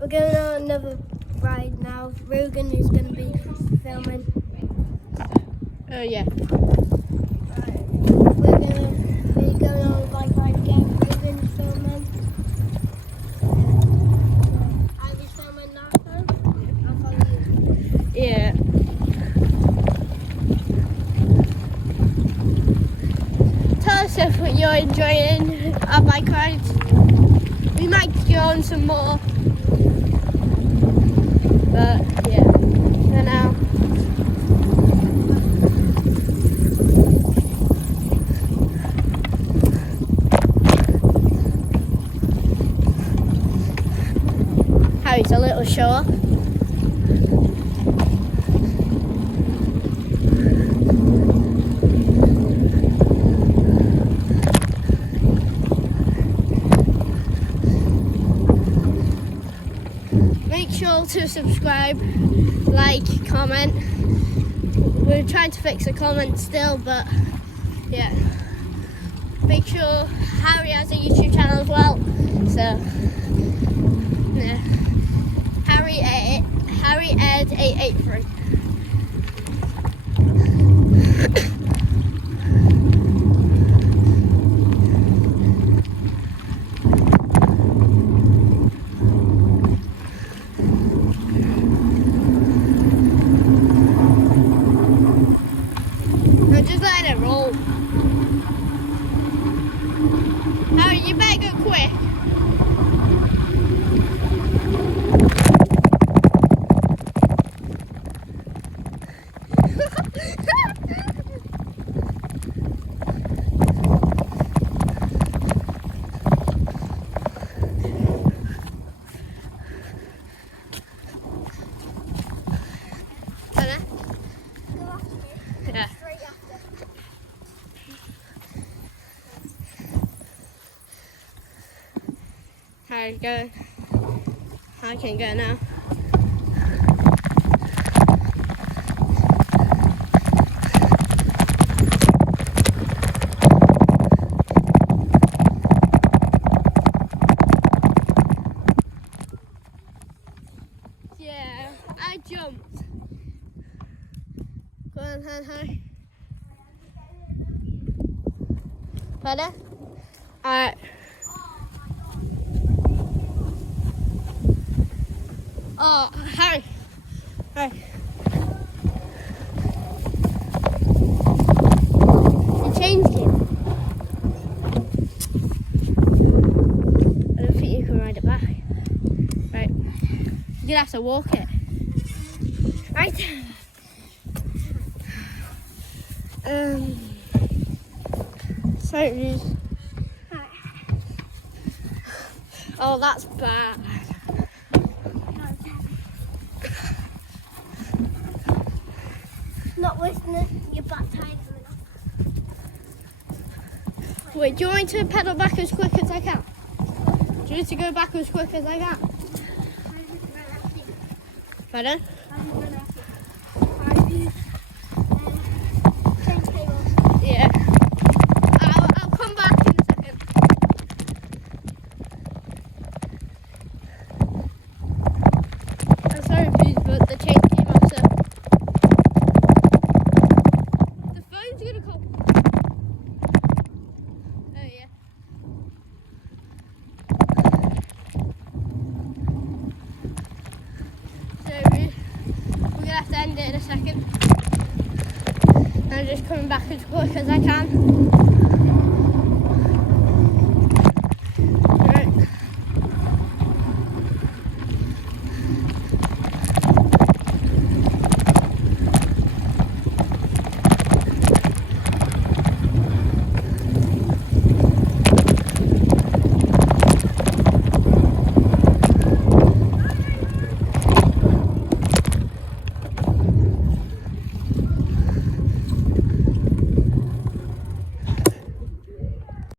We're going on another ride now. Rogan is going to be filming. Oh yeah. We're going to be going on a bike ride again. Rogan's filming. I was filming now, so I'll follow you. Yeah. Tell us if you're enjoying our bike rides. We might go on some more. But yeah, for now. Harry's a little shower. Make sure to subscribe, like, comment. We're trying to fix the comments still, but yeah. Make sure Harry has a YouTube channel as well. So yeah. Harry Ed 883. I'm just letting it roll. Harry, you better go quick. Yeah. Straight after. Harry's going. I can go now. Yeah, I jumped. Go on, Harry. Better? Alright. Oh, Harry. Harry. You changed it. I don't think you can ride it back. Right. You're gonna have to walk it. Right. Sorry. Right. Oh, that's bad. Not listening, your back tire's coming off. Wait, do you want me to pedal back as quick as I can? Do you need to go back as quick as I can? Pardon? Yeah. I'll come back in a second. I'm sorry, please, but the chain came off, so the phone's gonna come. Oh yeah. So we're gonna have to end it in a second. I'm just coming back as quick as I can.